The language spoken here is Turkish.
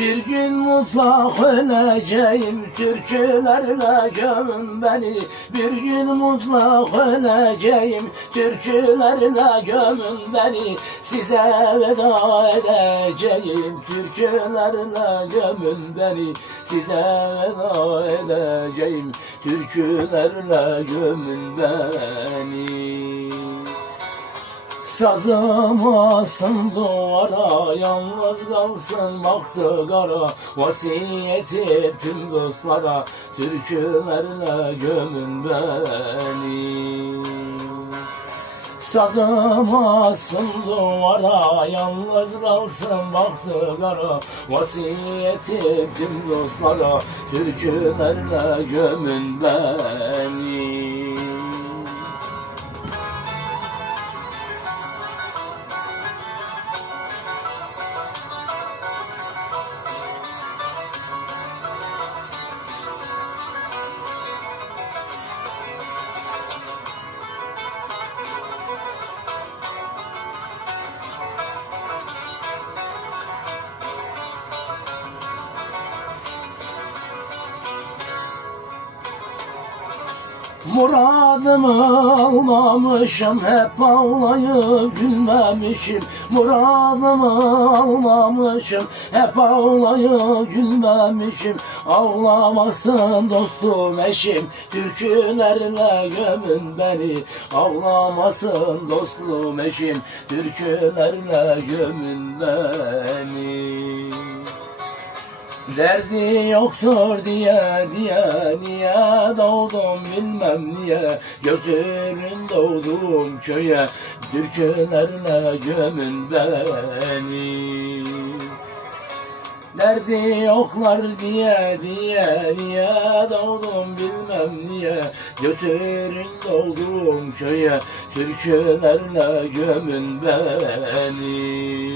Bir gün mutlak öleceğim, türkülerle gömün beni. Bir gün mutlak öleceğim, türkülerle gömün beni. Size veda edeceğim, türkülerle gömün beni. Size veda edeceğim, türkülerle gömün beni. Sazım asın duvara, yalnız kalsın baktı kara. Vasiyeti tüm dostlara, türkülerle gömün beni. Sazım asın duvara, yalnız kalsın baktı kara. Vasiyeti tüm dostlara, türkülerle gömün beni. Muradımı almamışım, hep ağlayıp gülmemişim. Muradımı almamışım, hep ağlayıp gülmemişim. Ağlamasın dostum eşim, türkülerle gömün beni. Ağlamasın dostum eşim, türkülerle gömün beni. Derdi yoktur diye niye doğdum bilmem niye. Götürün doğdum köye, türkülerle gömün beni. Derdi yoklar diye niye doğdum bilmem niye. Götürün doğdum köye, türkülerle gömün beni.